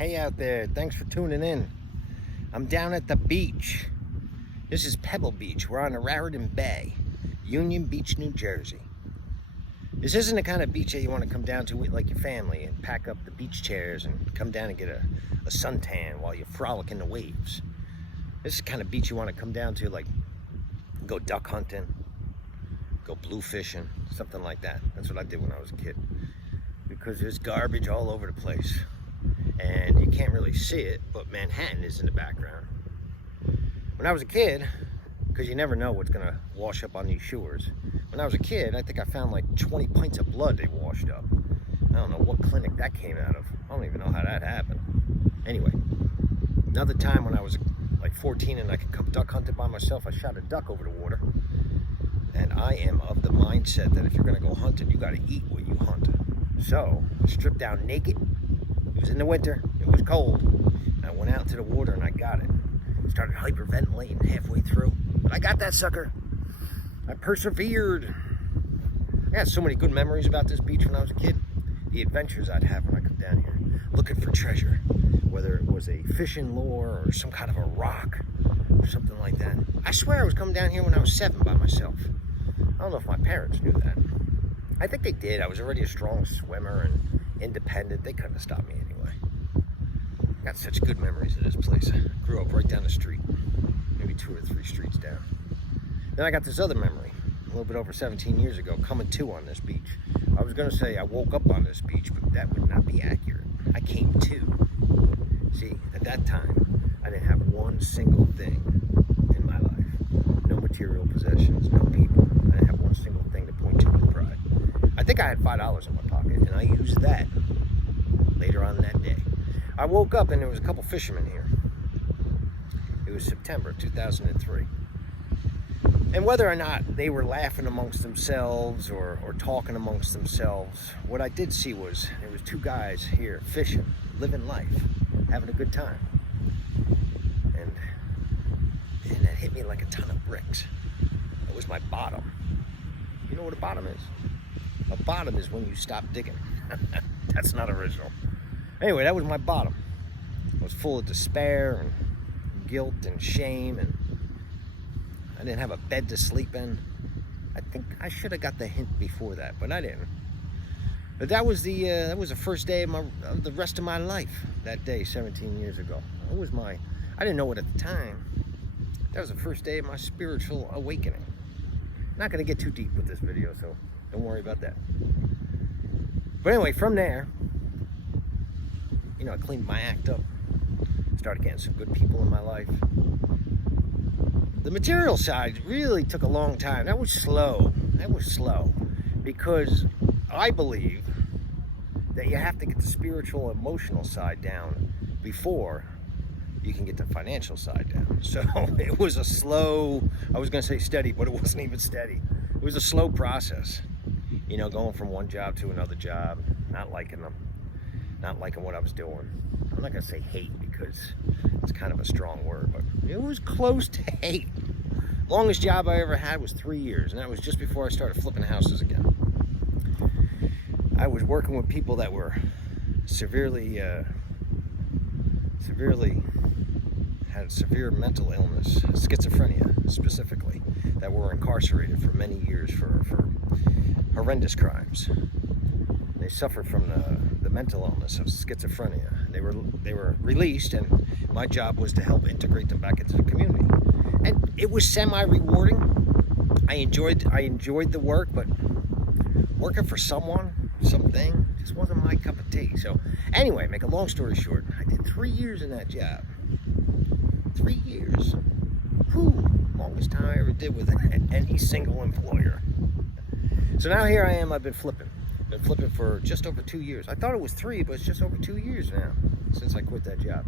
Hey out there, thanks for tuning in. I'm down at the beach. This is Pebble Beach. We're on the Raritan Bay, Union Beach, New Jersey. This isn't the kind of beach that you want to come down to with like your family and pack up the beach chairs and come down and get a suntan while you frolic in the waves. This is the kind of beach you want to come down to, like go duck hunting, go blue fishing, something like that. That's what I did when I was a kid. Because there's garbage all over the place. And you can't really see it, but Manhattan is in the background. When I was a kid, because you never know what's gonna wash up on these shores. When I was a kid, I think I found like 20 pints of blood they washed up. I don't know what clinic that came out of. I don't even know how that happened. Anyway, another time when I was like 14 and I could come duck hunting by myself, I shot a duck over the water. And I am of the mindset that if you're gonna go hunting, you gotta eat what you hunt. So, I stripped down naked. It was in the winter, it was cold. I went out to the water and I got it. Started hyperventilating halfway through, but I got that sucker. I persevered. I had so many good memories about this beach when I was a kid. The adventures I'd have when I come down here, looking for treasure, whether it was a fishing lure or some kind of a rock or something like that. I swear I was coming down here when I was 7 by myself. I don't know if my parents knew that. I think they did. I was already a strong swimmer and independent. They couldn't have stopped me anyway. I got such good memories of this place. I grew up right down the street, maybe 2 or 3 streets down. Then I got this other memory, a little bit over 17 years ago, coming to on this beach. I was gonna say I woke up on this beach, but that would not be accurate. I came to. See, at that time, I didn't have one single thing in my life. No material possessions, no people. I didn't have one single thing to point to with pride. I think I had $5 in my pocket, and I used that later on that day. I woke up and there was a couple fishermen here. It was September 2003. And whether or not they were laughing amongst themselves or talking amongst themselves, what I did see was there was 2 guys here fishing, living life, having a good time. And man, that hit me like a ton of bricks. It was my bottom. You know what a bottom is? A bottom is when you stop digging. That's not original. Anyway, that was my bottom. I was full of despair and guilt and shame, and I didn't have a bed to sleep in. I think I should have got the hint before that, but I didn't. But that was the first day of the rest of my life. That day, 17 years ago. It was I didn't know it at the time. That was the first day of my spiritual awakening. I'm not gonna get too deep with this video, so don't worry about that. But anyway, from there, I cleaned my act up. Started getting some good people in my life. The material side really took a long time. That was slow. Because I believe that you have to get the spiritual, emotional side down before you can get the financial side down. So it was a slow, I was gonna say steady, but it wasn't even steady. It was a slow process. Going from one job to another job, not liking them, not liking what I was doing. I'm not gonna say hate because it's kind of a strong word, but it was close to hate. Longest job I ever had was 3 years, and that was just before I started flipping houses again. I was working with people that were severely had severe mental illness, schizophrenia specifically, that were incarcerated for many years for horrendous crimes. They suffered from the mental illness of schizophrenia. They were released, and my job was to help integrate them back into the community. And it was semi-rewarding. I enjoyed the work, but working for something just wasn't my cup of tea. So anyway, make a long story short, I did 3 years in that job. 3 years. Whew, longest time I ever did with any single employer. So now here I am, I've been flipping. Been flipping for just over 2 years. I thought it was 3, but it's just over 2 years now since I quit that job.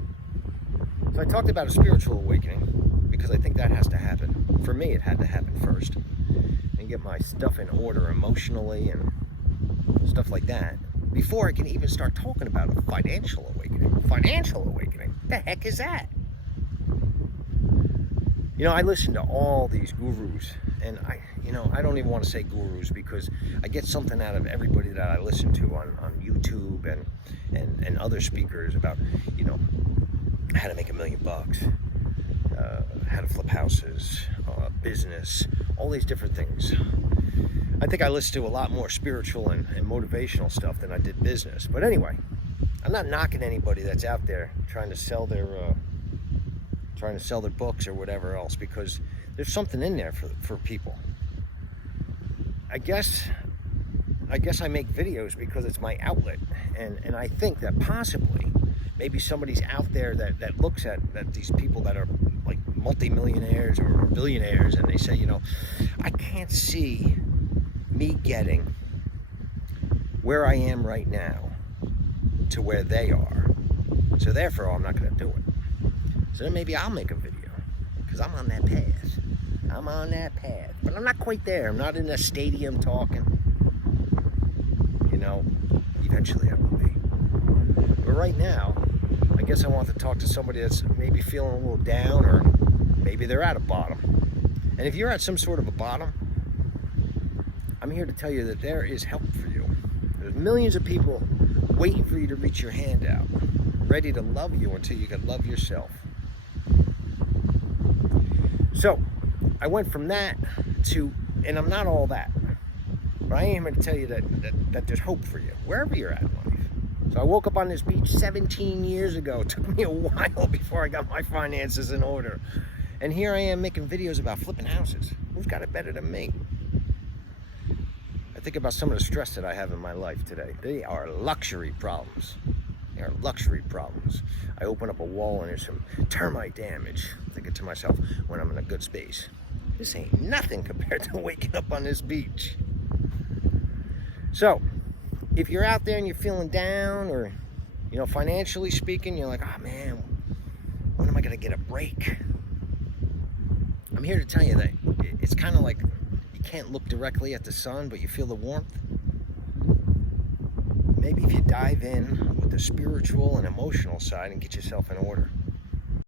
So I talked about a spiritual awakening because I think that has to happen. For me, it had to happen first. And get my stuff in order emotionally and stuff like that before I can even start talking about a financial awakening. Financial awakening? The heck is that? You know, I listen to all these gurus, and I don't even want to say gurus because I get something out of everybody that I listen to on YouTube and other speakers about, how to make $1 million, how to flip houses, business, all these different things. I think I listen to a lot more spiritual and motivational stuff than I did business. But anyway, I'm not knocking anybody that's out there trying to sell their books or whatever else, because there's something in there for people. I guess I make videos because it's my outlet, and I think that possibly maybe somebody's out there that looks at these people that are like multimillionaires or billionaires, and they say, I can't see me getting where I am right now to where they are, so therefore I'm not going to do it. So then maybe I'll make a video, because I'm on that path. I'm on that path, but I'm not quite there. I'm not in a stadium talking. Eventually I will be. But right now, I guess I want to talk to somebody that's maybe feeling a little down, or maybe they're at a bottom. And if you're at some sort of a bottom, I'm here to tell you that there is help for you. There's millions of people waiting for you to reach your hand out, ready to love you until you can love yourself. So, I went from that to, and I'm not all that, but I am here to tell you that there's hope for you, wherever you're at in life. So I woke up on this beach 17 years ago. It took me a while before I got my finances in order. And here I am making videos about flipping houses. Who's got it better than me? I think about some of the stress that I have in my life today. They are luxury problems. They are luxury problems. I open up a wall and there's some termite damage. I think to myself, when I'm in a good space, this ain't nothing compared to waking up on this beach. So, if you're out there and you're feeling down, or, financially speaking, you're like, oh man, when am I going to get a break? I'm here to tell you that it's kind of like you can't look directly at the sun, but you feel the warmth. Maybe if you dive in with the spiritual and emotional side and get yourself in order.